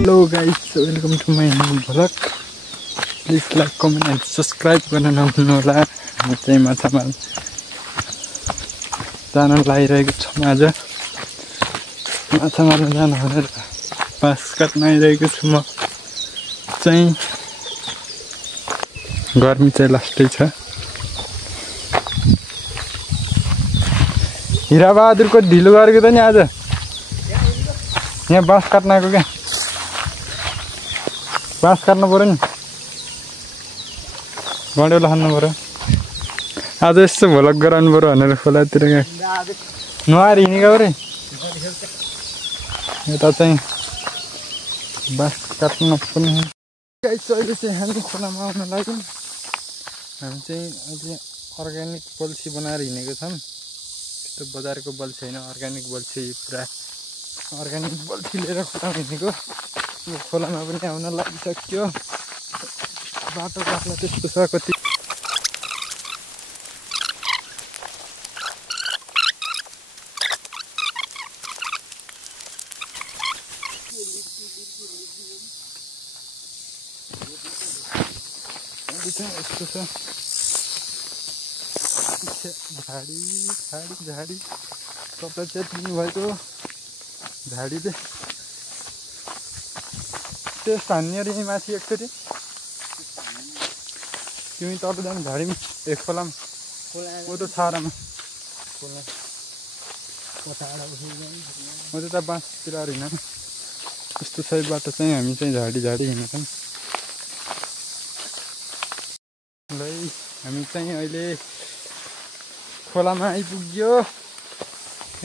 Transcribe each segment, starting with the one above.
Hello guys, welcome to my new vlog. Please like, comment and subscribe गर्न नभुल्नु होला। हामी चाहिँ माछामार जान लागिरहेको छौँ। आज माछा मार्न जानु भनेर बाँस काट्न आइरहेको छु। म चाहिँ गर्मी चाहिँ लास्टै छ। हिराबहादुरको ढिलो गरेको त नि आज यहाँ बाँस काट्न आएको क्या। बाँस काट्नु पर्यो नि, गडेउला खानु पर्यो। आज यस्तो भ्लग गराउनु पर्यो भनेर खोलातिर क्या नआएर हिँडेको रे। यता चाहिँ बाँस काट्नु नपर्ने। अहिले चाहिँ हामी खोलामा आउन लाग्यौँ। हामी चाहिँ अहिले अर्ग्यानिक बल्छी बनाएर हिँडेको छौँ। त्यस्तो बजारको बल्छी होइन, अर्ग्यानिक बल्छी, पुरा अर्ग्यानिक बल्छी लिएर खोलामा हिँडेको। खोलामा पनि आउन लागिसक्यो। बाटो काट्न त्यस्तो छ कति। यस्तो छ झाडी झाडी झाडी कपडा च्यातिनु भएको झाडीले त्यस हान्ने रे माथि एकचोटि तिमी तल जानु झाडीमा ए खोलामा ऊ त छारामा खोला म त बाँसतिर हिँड्न यस्तो छ बाटो चाहिँ। हामी चाहिँ झाडी झाडी हिँड्छौँ। ल हामी चाहिँ अहिले खोलामा आइपुग्यो।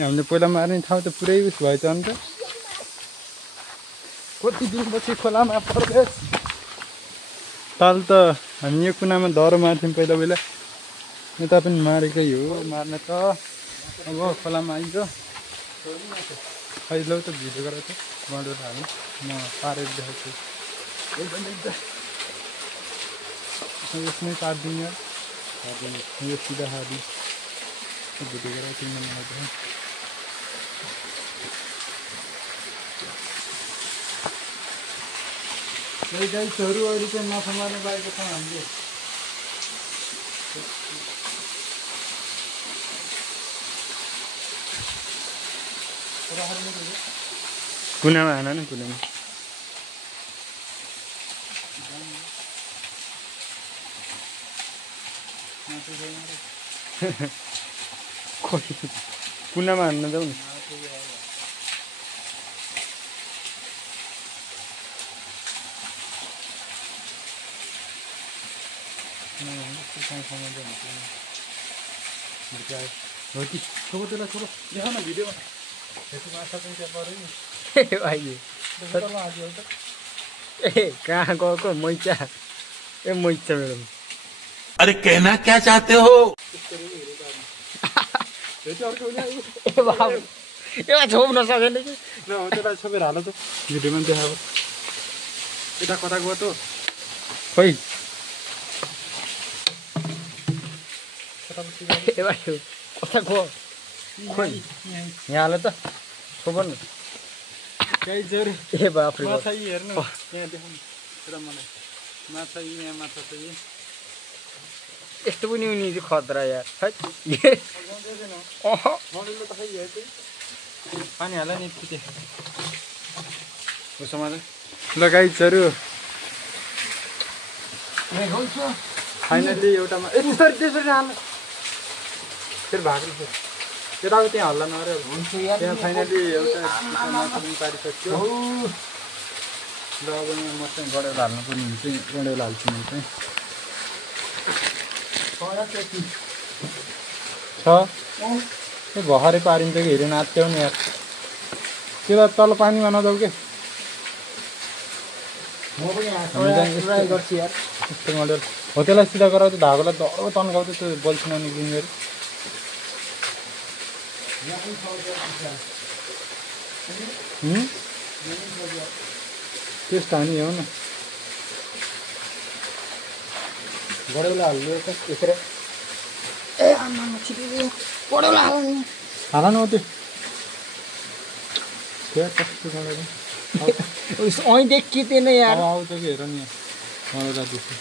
हामीले पहिला मार्ने ठाउँ त पुरै उस भएछ अन्त। कति दिनपछि खोलामा प्रवेश। ताल त हामी यो कुनामा दह्रो मार्थ्यौँ पहिला पहिला। यता पनि मारेकै हो मार्न त। अब खोलामा आइज खै लौ त भिडियो गरेर त गडौँ हाल्नु। म पारेर देखाउँछु। यसमै पारिदिनु यार, यो सिधा हाली भिडियो गरेर किन्न मलाई। गाइसहरू अहिले चाहिँ माछा मार्न गएको छौँ हामीले। कुनामा हान न, कुनामा कुनामा हान्न जाऊ न। कहाँ गएको मैचा ए मैचा मैडम। अरे कहना क्या चाहते हो? छोप्न सकेन कि त्यसलाई छोपेर हाल त भिडियोमा देखाएको। यता कता गयो त खोइ कता गयो खोइ यहाँ हाल त छोप्नु। गाइजहरु ए बाफ रे माछा यी हेर्नु यहाँ देखाउनु र मलाई माछा यी यहाँ माछा छ यी। यस्तो पनि उनी चाहिँ खतरा यार। पानी हाल नि फिटे उसमा ल गाइजहरु फाइनली एउटामा त्यसरी हाल्नु फेरि भाग्नु फेरि त्यताको त्यहाँ हल्ला नगरे त्यहाँ फाइनली एउटा माछा पनि पारिसक्यो। ल अब म चाहिँ गडेउला हाल्नु पर्ने हुन्छ। गडेउला हाल्छु म चाहिँ छ त्यो भर्खरै पारिन्छ कि हेरेन आत्याउ नि यार। त्यो त तल पानीमा नजाऊ के। म पनि ट्राई गर्छु यार यस्तो गडेउला हो। त्यसलाई सिधा गराउँछ धागोलाई डह्रो तन्काउँछ त्यो बल्छी ननिक्लिने गरी। त्यस्तो हानी हो न गडेउला हाल्नु यसरी। ए आमा छिटो गडेउला हाल न त्यो कस्तो गडेउला उस ओइ देख कितने यार आउँछ कि हेर नि मलाई रातिसु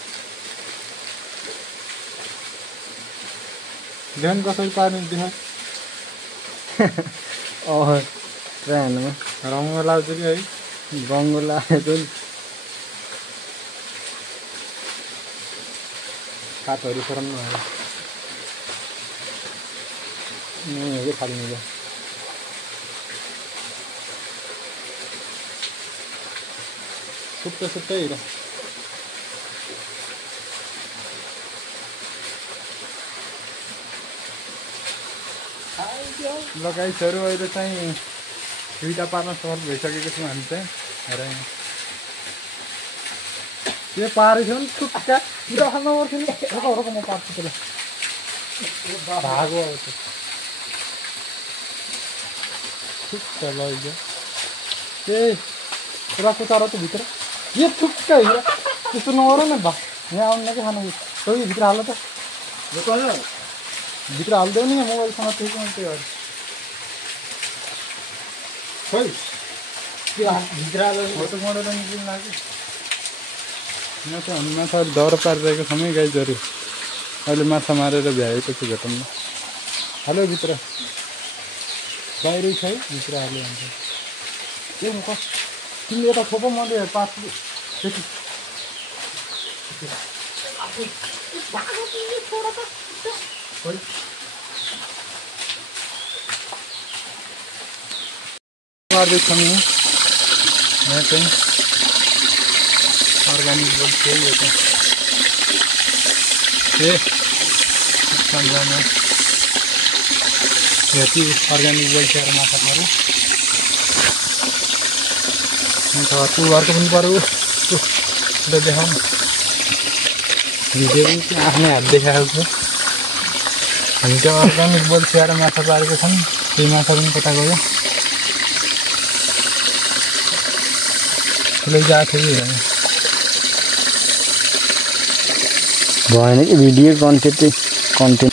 ध्यान कसरी पार्ने देखा ट्रेनमा रङ्ग लाउँछ कि है गङ्गो लागेको नि हातहरू सरम नभएर यही फाल्नु सुत्तै सुत्तै हेर ल गाइसहरू अहिले चाहिँ दुईवटा पार्न सफल भइसकेको छौँ हामी चाहिँ हेर यहाँ के पारेको थियो नि टुक्का दुईवटा खाल्न पर्थ्यो नि रोक म पार्छु त्यसलाई भागो अब त्यो ठुक्क लैजा ए पुरा कुचारो त भित्र यो ठुक्क हिँड त्यस्तो नगर न भा यहाँ आउनु कि खानु तँ भित्र हाल त भित्र हालिदेऊ नि मोबाइलसँग त्यही हो खोइ भित्र फोटो मोडेर निक्लिनु लाग्यो यहाँ चाहिँ हामी माछा दौरा पारिरहेको छौँ है गाइजहरू अहिले माछा मारेर भ्याएपछि भेटौँ न हाल्यो भित्र बाहिरै छ है भित्र हाल्यो हुन्छ ए कस तिमीले यता थोप मैले पार्छु त्यति मार्दैछौँ यहाँ चाहिँ अर्ग्यानिक बोल्छ यो चाहिँ ए सम्झना यति अर्ग्यानिक बोल्छेर माछा पऱ्यो अन्त तँ घरको पनि पऱ्यो त देखाउँ भिडियो पनि आफ्नै हात देखाएको छ हामी त्यो अर्ग्यानिक बोल्छेर माछा पारेको छौँ त्यही माछा पनि कता गयो लैजाएको थियो कि भएन कि भिडियो कन्टेन्ट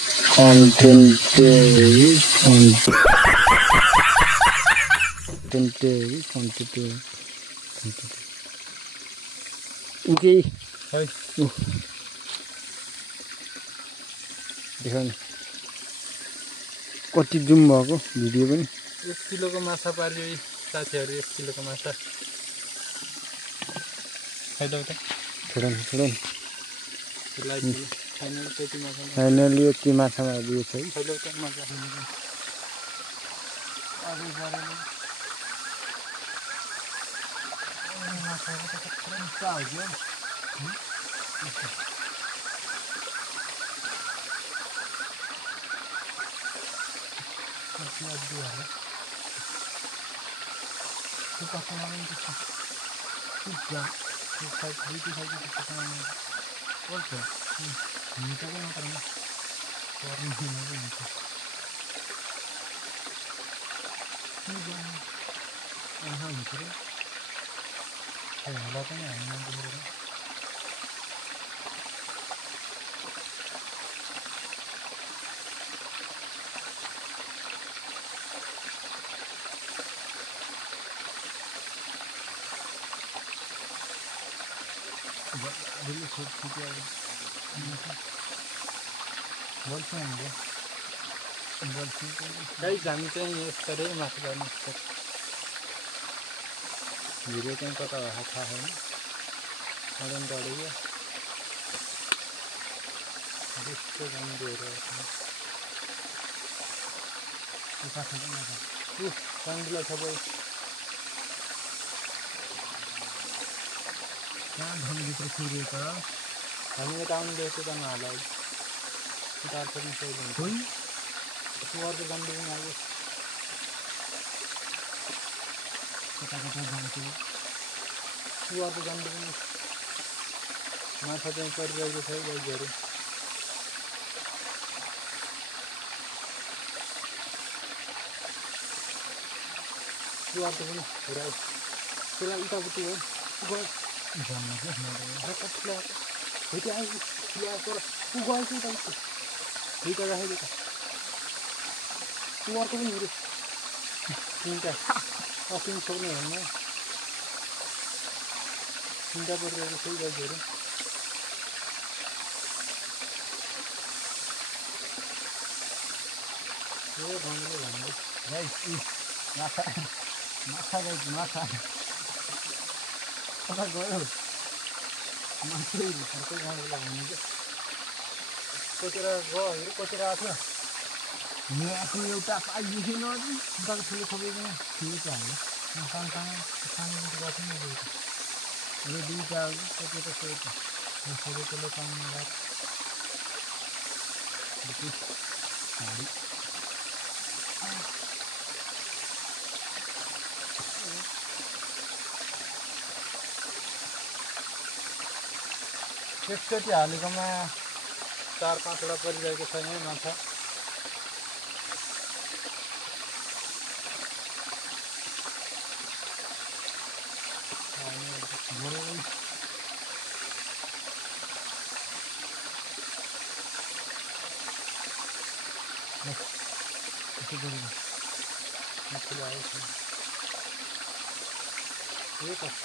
उके है देखाउनु कति जुम भएको भिडियो पनि 1 किलोको माछा पार्यो यी साथीहरू 1 किलोको माछा खाइदेऊ त छोडन फाइनली यति माछा मारिदिएको छ है खाइदेऊ त मजा गाइस हामी चाहिँ यस्तै माछा पार्न सक्छ भिडियो चाहिँ कता हो थाहा छैन अडन डढ्यो यस्तो गन्धहरू सङ्गिला छ भाइ कहाँ ढङ्गभित्र छिरेको हामी यता आउनुहुँदैछ त नहाला उतार पनि सही हुन्छ सुवारको गन्ध पनि आयो कता जान्छु सुवारको गन्ध पनि माछा चाहिँ परिरहेको छ गाइजहरू सुवारको पनि पुरा त्यसलाई उतापट्टि हो चिन्ता परिरहेको छ गाईहरू यो गाउँले भन्दै गाई माछा माछा गाई माछा कता गयो माछै अर्कै गाउँलाई भन्नु क्या कोचेर गयो हेर कोचेर आएको थियो यहाँ आफू एउटा पाइदिएको नदी उताको ठुलो खबैमा ठिक हाल्यो सानो सानो गएको नि यो दुईवटा कोचेर सोच सबै त्यसले पाउनु लाग्यो साडी एकचोटि हालेकोमा 4-5 वटा परिरहेको छैन माछा ये कष्ट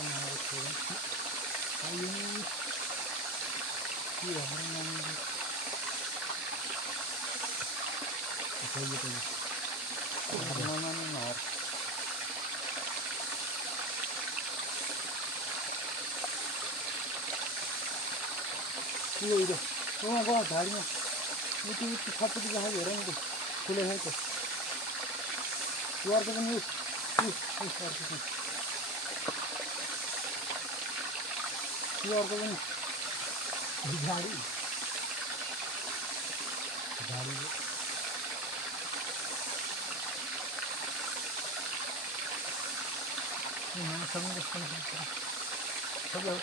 झाडीमा छपटी जहाँ हेर नि फुले खाएको अर्को पनि अर्को पनि झाडी सबै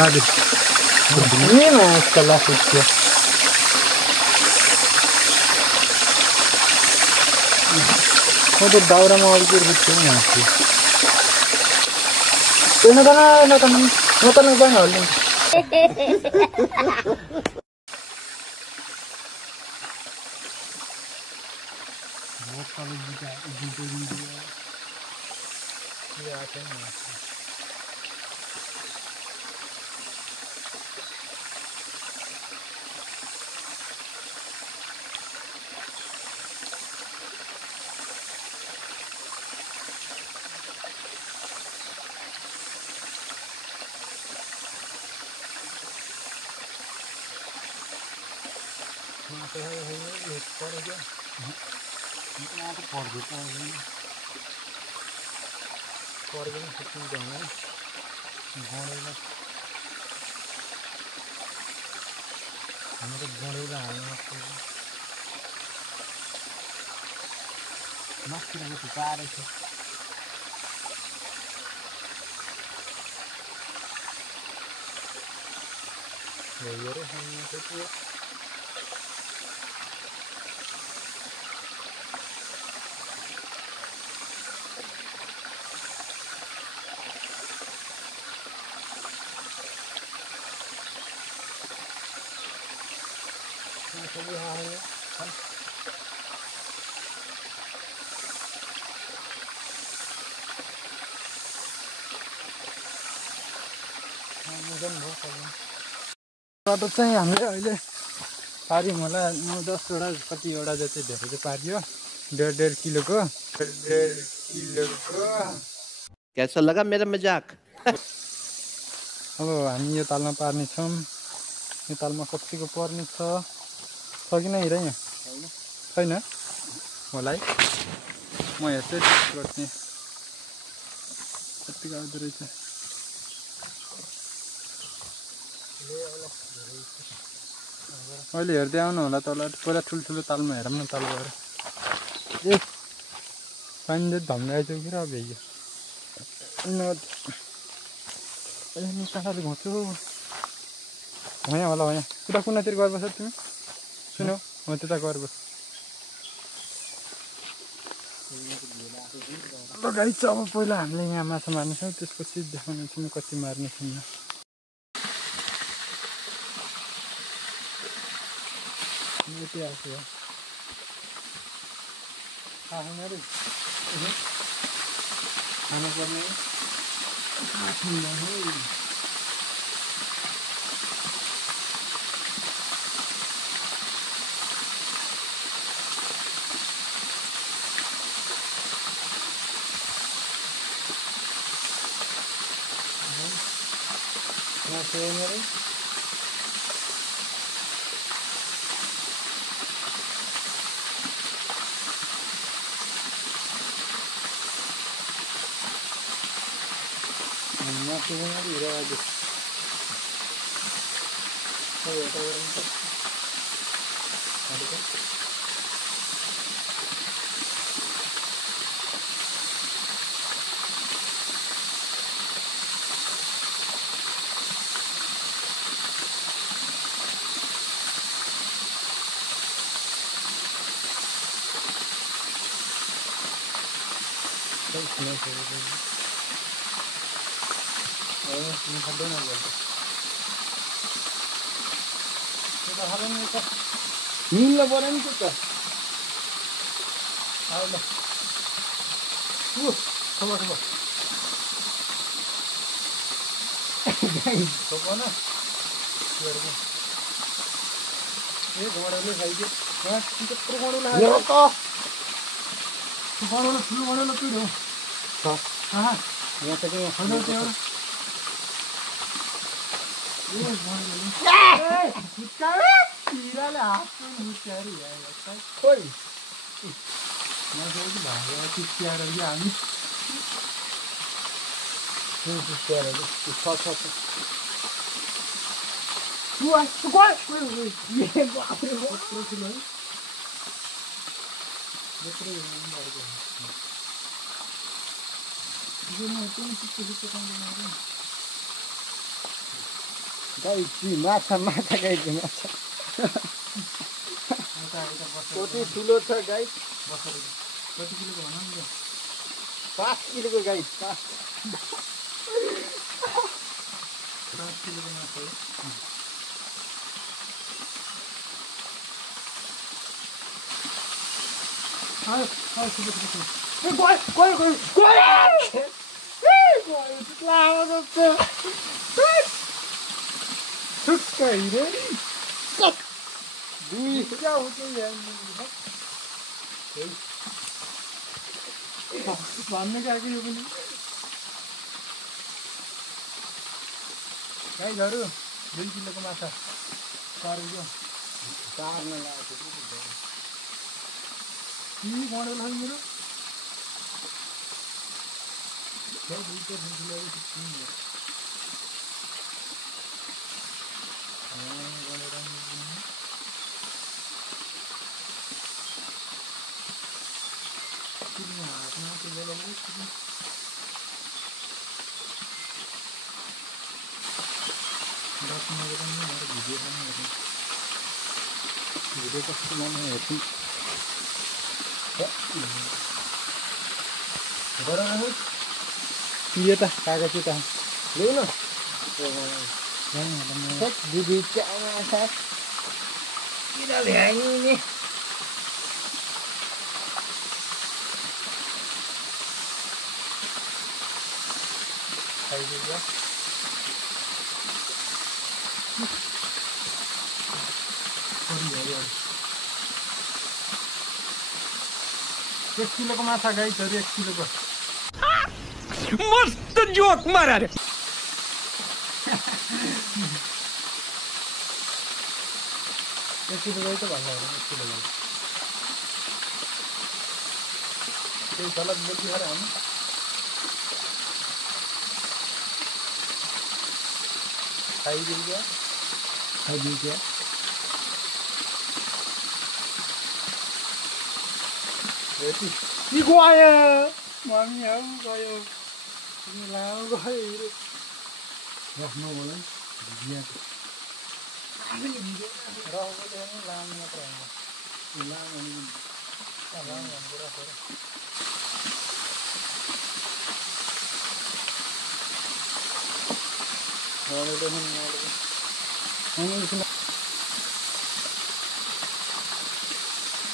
Nadie. Mira hasta la sucia. Itu daura mau bikin itu nanti. Ini kan banget. Kalau juga dia. Ya, kayaknya. बाटो चाहिँ हामीले अहिले पार्यौँ होला 9-10 वटा कतिवटा जति धेरै चाहिँ पारियो 1.5 किलोको कैसा लगा मेरा मजाक अब हामी यो तालमा पार्ने छौँ यो तालमा कतिको पर्ने छ कि नै हिँड यहाँ छैन होला है म हेर्छु गर्छु कतिको आउँदो रहेछ अहिले हेर्दै आउनु होला तल पहिला ठुल्ठुलो तालमा हेरौँ न तल गएर ए पानी त धम्राएछ कि र भ्याइयो काँटाले घुँच्छु हो यहाँ होला हो यहाँ उता कुनातिर गएर बस्छ तिमी सुन्यो हो त्यता गएर बस्छ ल गाई चाहिँ अब पहिला हामीले यहाँ माछा मार्नेछौँ त्यसपछि देखाउने छौँ कति मार्नेछौँ यहाँ यति आएको हो खानुपर्ने मिल्न पर्यो नि त ल घोडाले खाइदियो त्यत्रो ठुलो पिरो यहाँ त पिराले हात खोइ चिच्याएर कि हामी गाई माछा माछा गाईको माछा कति ठुलो छ गाई कति किलोको भन नि 5 किलोको गाई 5 किलोको माछा भन्ने गएको यो पनि गाईहरू 2 किलोको माछा पारेको चार्न लागेको तिमी गणेल है मेरो सब दुईटा ठुलो ठुलो भिडियो कस्तो लाने हेर्छु ये त कागज त ल्याउन दिदी किन भ्याइनी नि खाइदिन्छ 1 किलोको माछा गाइसहरू 1 किलोको मस्त जोक मारा रे 1 किलो गाई त भन्नु होला 1 किलो गाई त्यही तलब बोल्छ अरे हामी खाइदिन्छ 이 과야 마음이 아우 가요 이 라우 가요 이래 야 너는 이게 아니 이게 라우 가는 라우 마ತ್ರ 이 라우는 라우 안 돌아 돌아 오늘은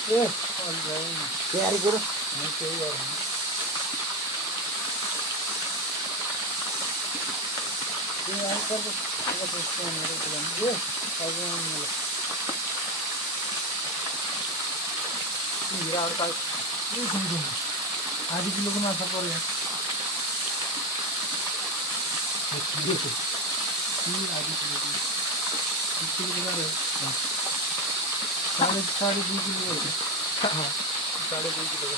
ए तयारी गरौँ त्यही गरौँ आधी किलोको माछा पर्यो आधी किलोको साढे 2 किलो साढे 2 किलो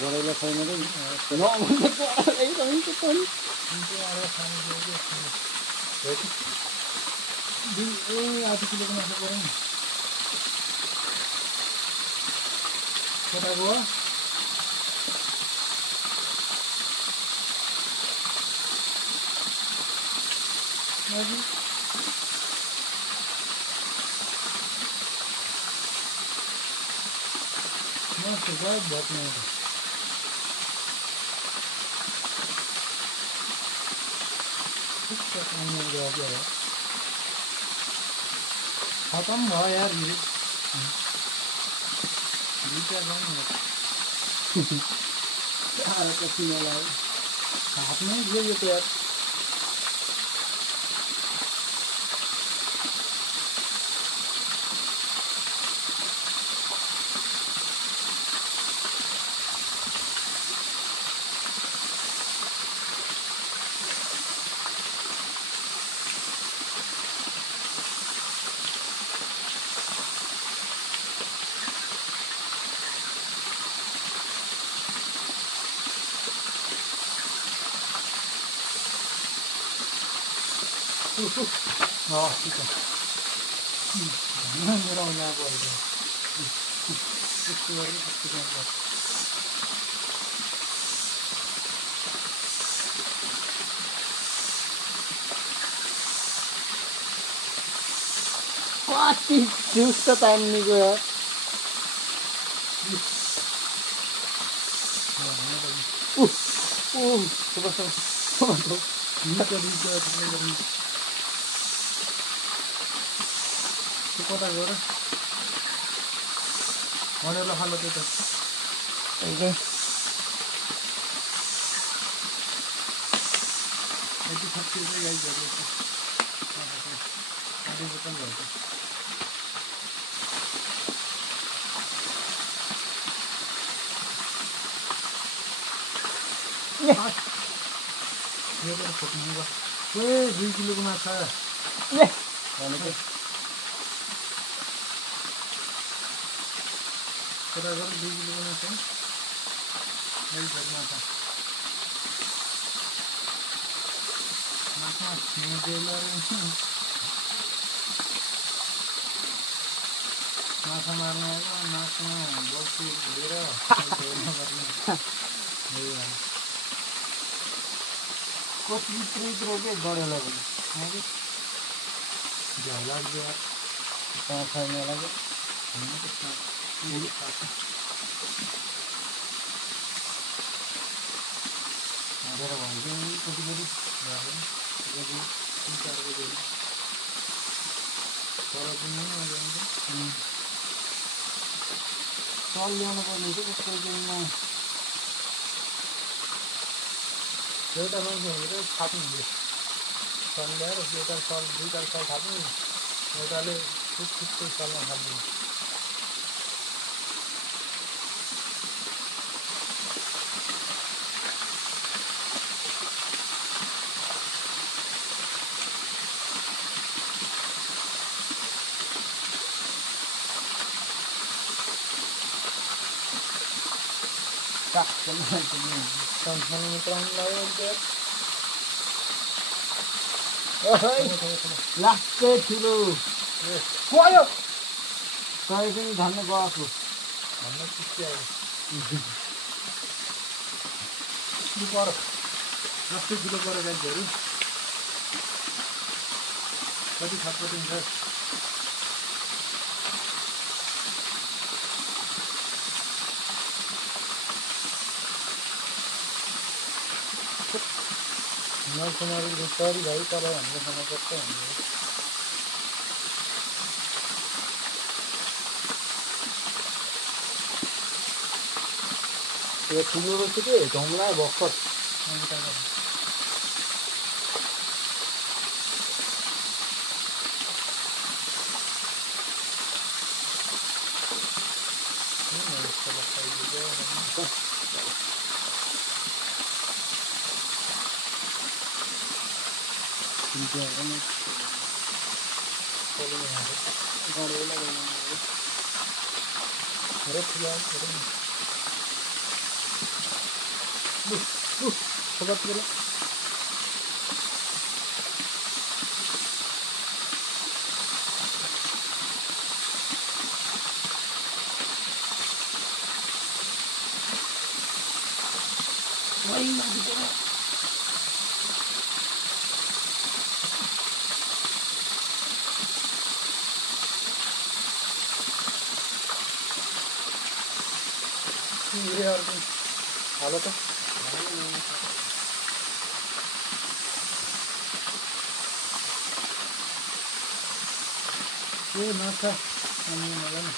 गराइला छैन रे आधी किलोको माछा पर्यो नि कता गयो मस्त गयो भट्ने खत्म भयो यार हाथ में ये तो यार ठीक है मेरा होने आप और कति जुस त तान्नीको यार कता गएर भनेर खालो त्यो त यति खप्ती चाहिँ गाई दुई बोतल भएको यो त खोज्नु भयो ओए 2 किलोको माछा भनेको कुरा गर 2 किलोको माछा माछा माछा मोडेलर माछा मार्न आएको माछामा बल्छी लिएर कति इत्रो के गडेला पनि झ्याउ लाग्यो छैन लाग्यो हालेर भइदियो कति कति 3-4 बजे तर पनि सल ल्याउनु पर्ने थियो कस्तो दिनमा एउटा मान्छे भनेर थाप्नु हुन्थ्यो सल ल्याएर एउटा सल 2 सल थाप्नु एउटाले छुट्टै सलमा थाप्दिनु लास्टै ठुलो गयो तै पनि धन्न गएको धन्न चिस्यायो पर लास्टै ठुलो पर गाडीहरू कति छटपटिन्छ नकुमारी सरी भाइ तपाईँ हाम्रो समझ यो ठुलो रहेछ कि ढङ्ला भर्खर हालो त ए माछा अनि मलाई नि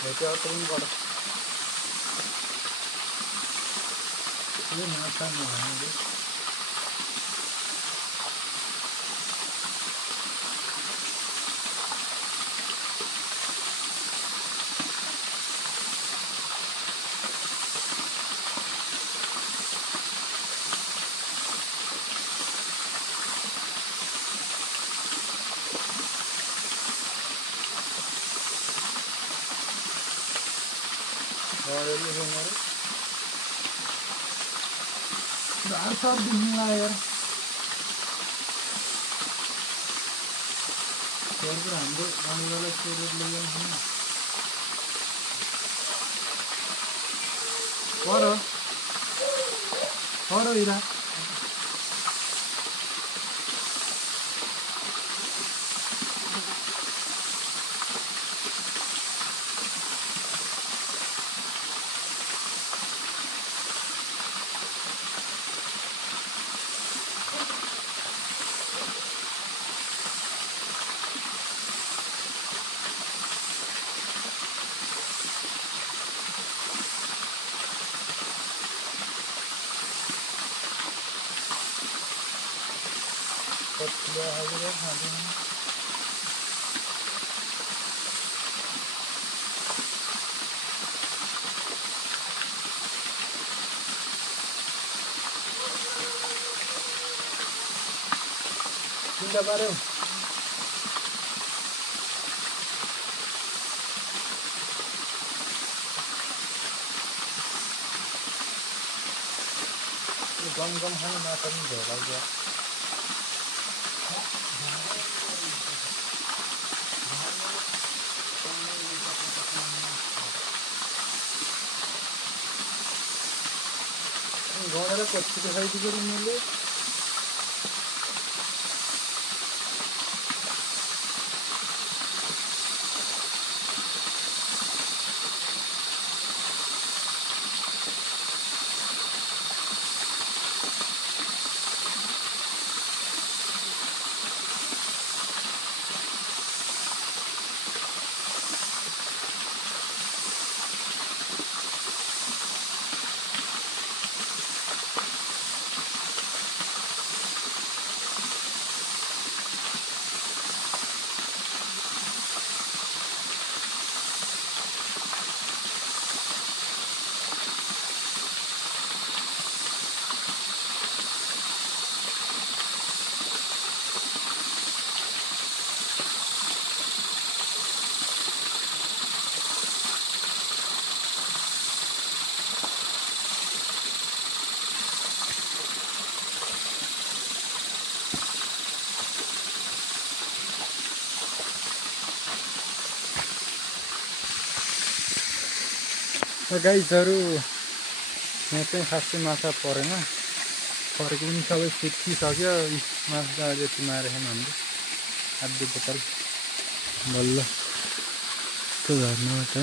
भेट्यो ट्रेनबाट ए माछा नभनेको सब दिखला यार शेर हाम्रो आने वाला शेर ले गए हैं और इरा Tinta baru. गम खाने माछा पनि धेरै लाग्छ गएर पछि देखाइदिएको मैले गाइजहरु यहाँ चाहिँ खासै माछा परेन परेको पनि सबै सुकिसक्यो माछा जति मारेको हामीले आधी बोतल बल्ल त्यो झर्नाबाट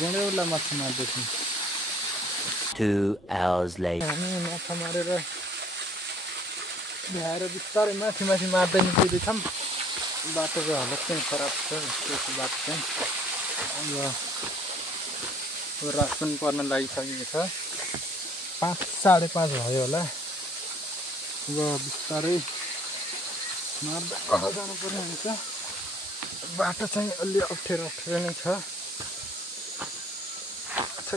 गडेउला माछा मार्दैछौँ 2 hours later. हामी माछा मारेर भ्याएर बिस्तारै माथि माथि मार्दै निस्किँदैछौँ बाटोको हालत चाहिँ खराब छ त्यसको बाटो चाहिँ अब रात पनि पर्न लागिसकेको छ 5 साढे 5 भयो होला अब बिस्तारै मार्दै जानुपर्ने हुन्छ बाटो चाहिँ अलि अप्ठ्यारो नै छ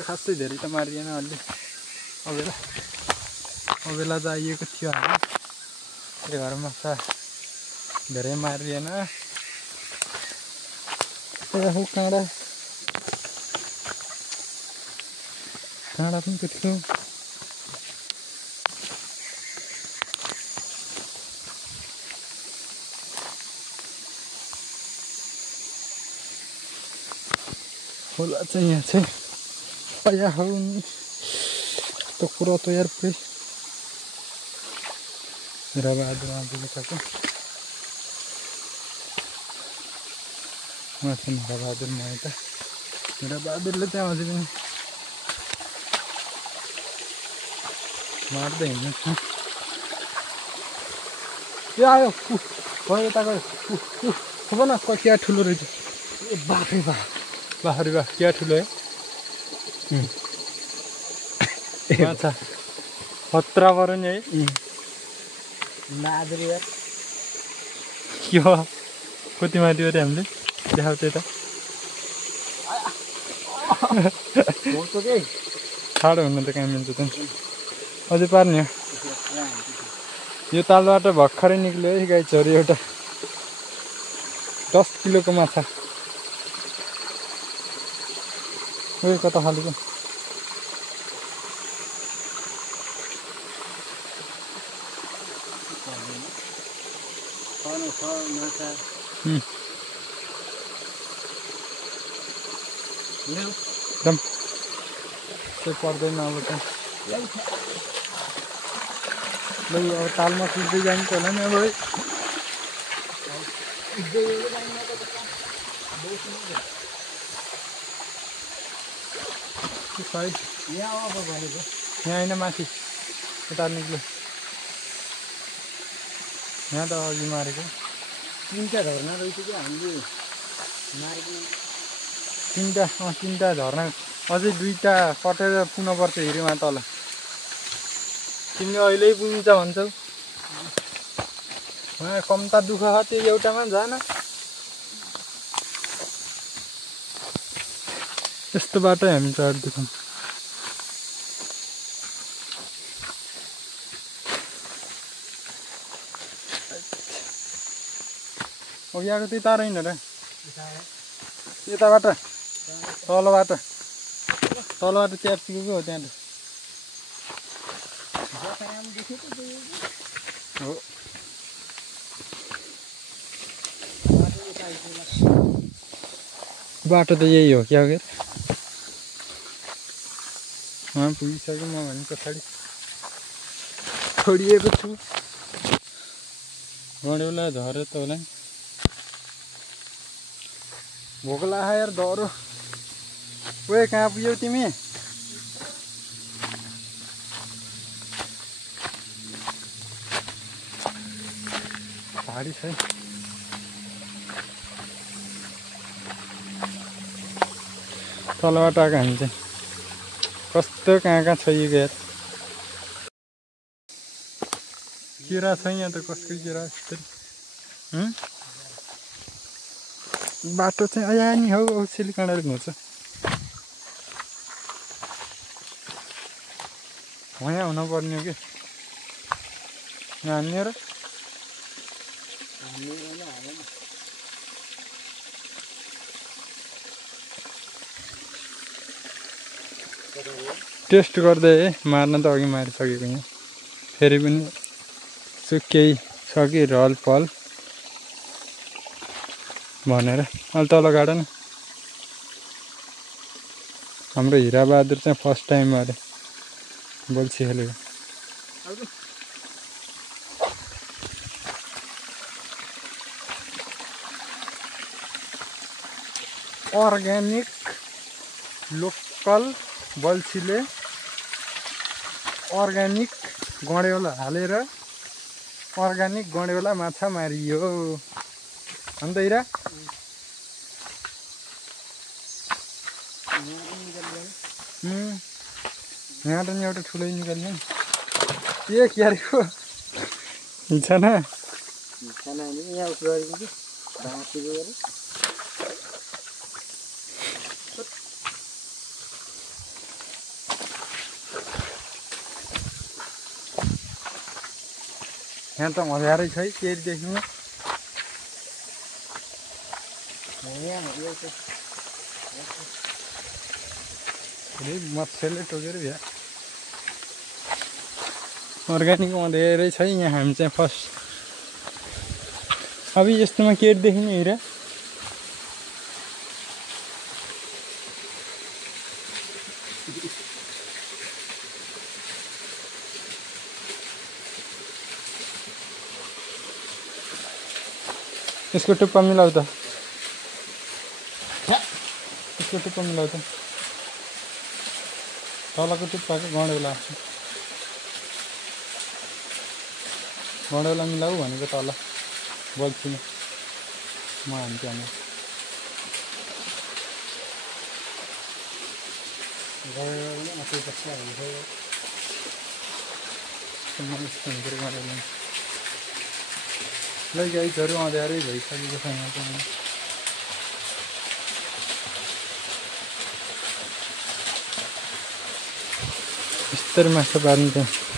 खासै धेरै त मारिएन अलि अबेला जाइएको थियो हामी त्यही भएर माछा धेरै मारिएन हो काँडा पनि थियो खोला चाहिँ यहाँ चाहिँ पया हो तो पूरा तो यार पे मेरा बहादुर आगे लिखा था माथि मेरा बहादुर माइता मेरा बहादुरले चाहिँ अझै पनि मार्दै हिँड्छ यो आयो गयो यता गयो खबर न क्या ठुलो रहेछ बाख्रे बाख्रे बा क्या ठुलो है माछा खतरा पऱ्यो नि है बहादुर यार के हो कति माथि अरे हामीले देखाउ त्यता ठाडो हुनु त कहाँ मिल्छ त अझै पार्ने हो यो तालबाट भर्खरै निक्ल्यो है गाई चोरी एउटा 10 किलोको माछा उयो कता खालेको एकदम त्यो पर्दैन अब चाहिँ ल अब तालमा पुग्दै जान्छ होला नि अब है यहाँ होइन माथि यता निक्ल्यो यहाँ त अघि मारेको 3टा झर्ना रहेछ कि हामीले मारेको 3टा झर्ना अझै दुईटा कटेर पुग्नु पर्छ हिँड्योमा तल तिमीले अहिले पुगिन्छ भन्छौ उहाँ कम्ता दुःख छ त्यो एउटामा जान यस्तो बाटो हामी चढ्दैछौँ अघि आएको त्यही तार होइन र यताबाट तलबाट च्याप्चिएको हो त्यहाँ हो बाटो त यही हो क्या अगर उहाँ पुगिसक्यो म भने पछाडि छोडिएको छु गडेउला झऱ्यो त होला नि भोक लाग्यो यार डह्रो ओए कहाँ पुग्यौ तिमी भारी छ तलबाट आएको हामी चाहिँ कस्तो कहाँ छ यो यार किरा छ यहाँ त कसको किरा बाटो चाहिँ अया नि हौ औसेली काँडाले घुम्छ यहाँ हुनुपर्ने हो कि हान्ने र टेस्ट गर्दै मार्न त अघि मारिसकेको यहाँ फेरि पनि सुकेही छ कि रहल पहल भनेर अलि तल गाड न हाम्रो हिराबहादुर चाहिँ फर्स्ट टाइम अरे बल्छी खेलेको अर्ग्यानिक लोकल बल्छीले अर्ग्यानिक गँडेउला हालेर अर्ग्यानिक गँडेउला माछा मारियो अन्त हिरा यहाँ त नि एउटा ठुलै निकाल्ने के क्यारेको हिँड्छ न यहाँ त अँध्यारै छ है केही देख्नु मत्स्यले टोकेर भ्या अर्ग्यानिक अँध्यारै छ यहाँ हामी चाहिँ फर्स्ट अब यस्तोमा केट देखिने हिरा यसको टुप्पा मिलाउ त यसको टुप्पा मिलाउ त तलको टुप्पाको गँडेउला गँडेउला मिलाऊ भनेको तल बल्छीमा म हान्छु हामी ल गाइजहरू अँध्यारै भइसकेको छ यहाँ चाहिँ यस्तरी माछा पार्नु चाहिँ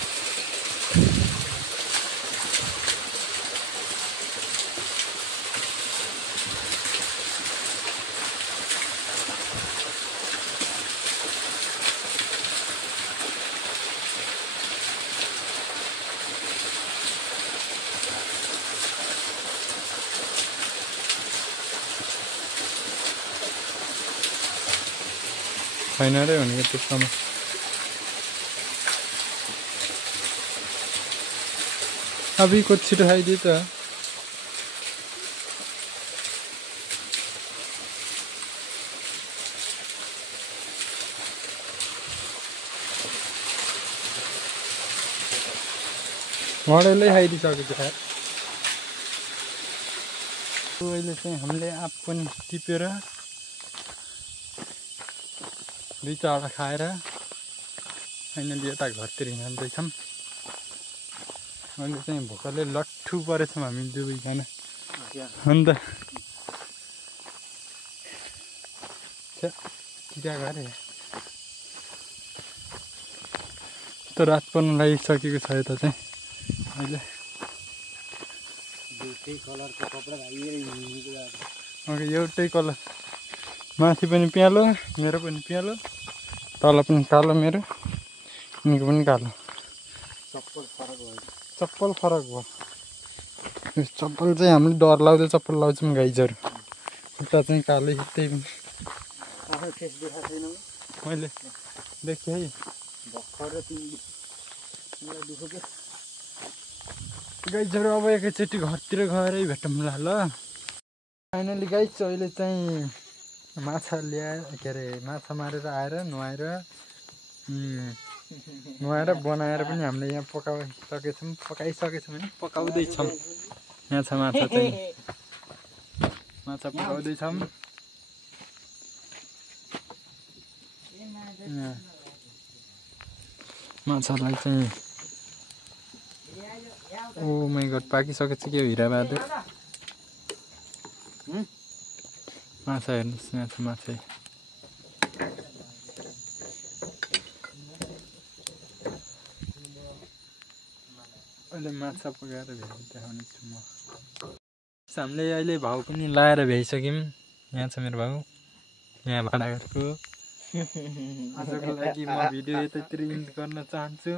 छैन रे भनेको त्यस्तोमा अबको छिटो खाइदियो त गँडेउलै खाइदिइसकेको छ अहिले चाहिँ हामीले आँप पनि टिपेर दुई चौडा खाएर फाइनली यता घरतिर हिँड्दैछौँ अहिले चाहिँ भोकले लट्ठु परेछौँ हामी दुवैजना अन्त किरा गरे त रात पर्न लागिसकेको छ यता चाहिँ अहिले एउटै कलर माथि पनि पियालो मेरो पनि पियालो तल पनि कालो मेरो यिनीको पनि कालो चप्पल फरक भयो यो चप्पल चाहिँ हामीले डर लाग्दो चप्पल लाउँछौँ गाइजहरू खुट्टा चाहिँ कालै त्यही पनि मैले देखेँ है गाइजहरू अब एकैचोटि घरतिर गएरै भेटौँला ल फाइनली गाइज अहिले चाहिँ माछा ल्याएर के अरे माछा मारेर आएर नुहाएर बनाएर पनि हामीले यहाँ पकाइसकेछौँ होइन पकाउँदैछौँ यहाँ छ माछा चाहिँ माछा पकाउँदैछौँ माछालाई चाहिँ ओ माइ गड पाकिसकेको छ के हिराबहादुर माछा हेर्नुहोस् यहाँ छ माछा अहिले माछा पकाएर देखाउने छु म हामीले अहिले भाउ पनि लाएर भ्याइसक्यौँ यहाँ छ मेरो भाउ यहाँ भाडाघरको आजको लागि म भिडियो यतैतिर इन्ड गर्न चाहन्छु